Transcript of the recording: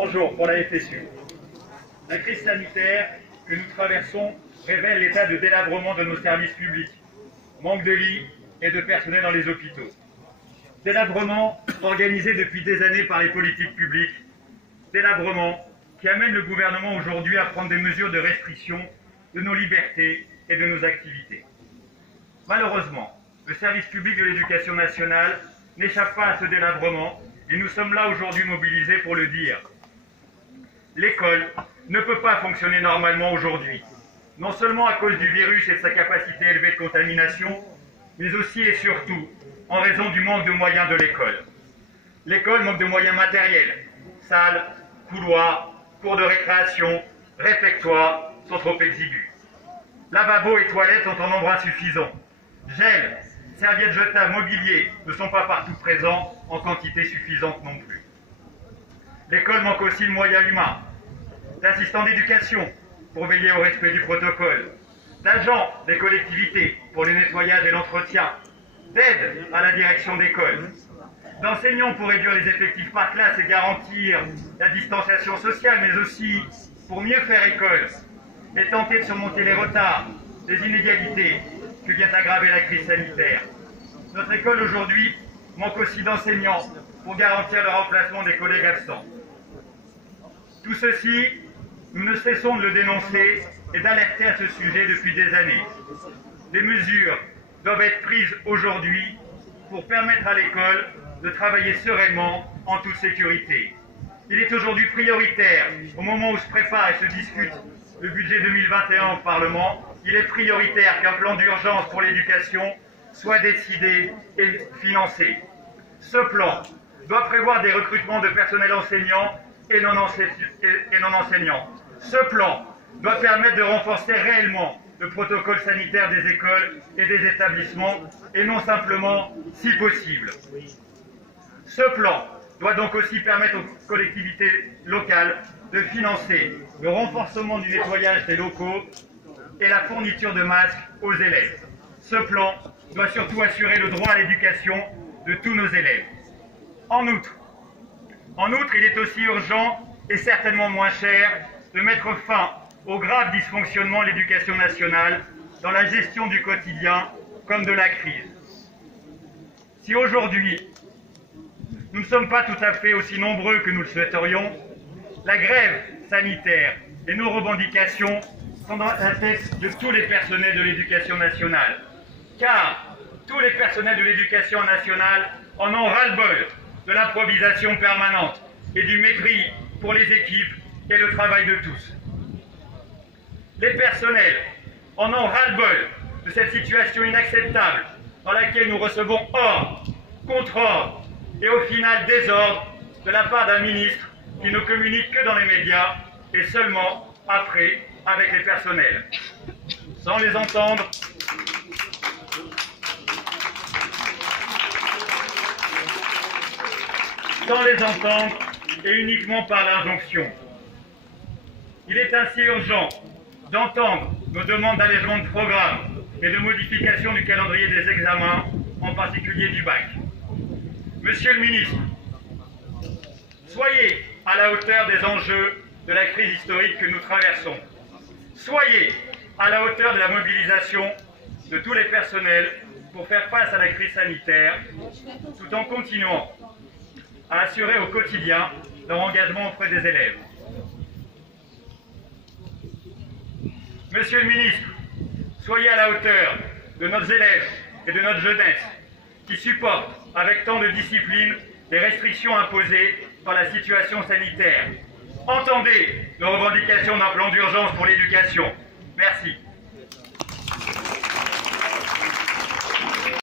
Bonjour pour la FSU. La crise sanitaire que nous traversons révèle l'état de délabrement de nos services publics, manque de lits et de personnel dans les hôpitaux. Délabrement organisé depuis des années par les politiques publiques, délabrement qui amène le gouvernement aujourd'hui à prendre des mesures de restriction de nos libertés et de nos activités. Malheureusement, le service public de l'éducation nationale n'échappe pas à ce délabrement et nous sommes là aujourd'hui mobilisés pour le dire. L'école ne peut pas fonctionner normalement aujourd'hui, non seulement à cause du virus et de sa capacité élevée de contamination, mais aussi et surtout en raison du manque de moyens de l'école. L'école manque de moyens matériels, salles, couloirs, cours de récréation, réfectoires sont trop exigus. Lavabos et toilettes sont en nombre insuffisant. Gel, serviettes jetables, mobilier ne sont pas partout présents en quantité suffisante non plus. L'école manque aussi de moyens humains, d'assistants d'éducation pour veiller au respect du protocole, d'agents des collectivités pour le nettoyage et l'entretien, d'aide à la direction d'école, d'enseignants pour réduire les effectifs par classe et garantir la distanciation sociale, mais aussi pour mieux faire école et tenter de surmonter les retards, les inégalités que vient aggraver la crise sanitaire. Notre école aujourd'hui manque aussi d'enseignants pour garantir le remplacement des collègues absents. Tout ceci, nous ne cessons de le dénoncer et d'alerter à ce sujet depuis des années. Des mesures doivent être prises aujourd'hui pour permettre à l'école de travailler sereinement en toute sécurité. Il est aujourd'hui prioritaire, au moment où se prépare et se discute le budget 2021 au Parlement, il est prioritaire qu'un plan d'urgence pour l'éducation soit décidé et financé. Ce plan doit prévoir des recrutements de personnel enseignant et non enseignant. Ce plan doit permettre de renforcer réellement le protocole sanitaire des écoles et des établissements, et non simplement si possible. Ce plan doit donc aussi permettre aux collectivités locales de financer le renforcement du nettoyage des locaux et la fourniture de masques aux élèves. Ce plan doit surtout assurer le droit à l'éducation de tous nos élèves. En outre, il est aussi urgent et certainement moins cher de mettre fin au grave dysfonctionnement de l'éducation nationale dans la gestion du quotidien comme de la crise. Si aujourd'hui, nous ne sommes pas tout à fait aussi nombreux que nous le souhaiterions, la grève sanitaire et nos revendications sont dans la tête de tous les personnels de l'éducation nationale. Car tous les personnels de l'éducation nationale en ont ras-le-bol de l'improvisation permanente et du mépris pour les équipes et le travail de tous. Les personnels en ont ras-le-bol de cette situation inacceptable dans laquelle nous recevons ordre, contre-ordre et au final désordre de la part d'un ministre qui ne communique que dans les médias et seulement après avec les personnels. Sans les entendre, et uniquement par l'injonction. Il est ainsi urgent d'entendre nos demandes d'allègement de programme et de modification du calendrier des examens, en particulier du bac. Monsieur le ministre, soyez à la hauteur des enjeux de la crise historique que nous traversons. Soyez à la hauteur de la mobilisation de tous les personnels pour faire face à la crise sanitaire, tout en continuant à assurer au quotidien leur engagement auprès des élèves. Monsieur le ministre, soyez à la hauteur de nos élèves et de notre jeunesse qui supportent avec tant de discipline les restrictions imposées par la situation sanitaire. Entendez nos revendications d'un plan d'urgence pour l'éducation. Merci.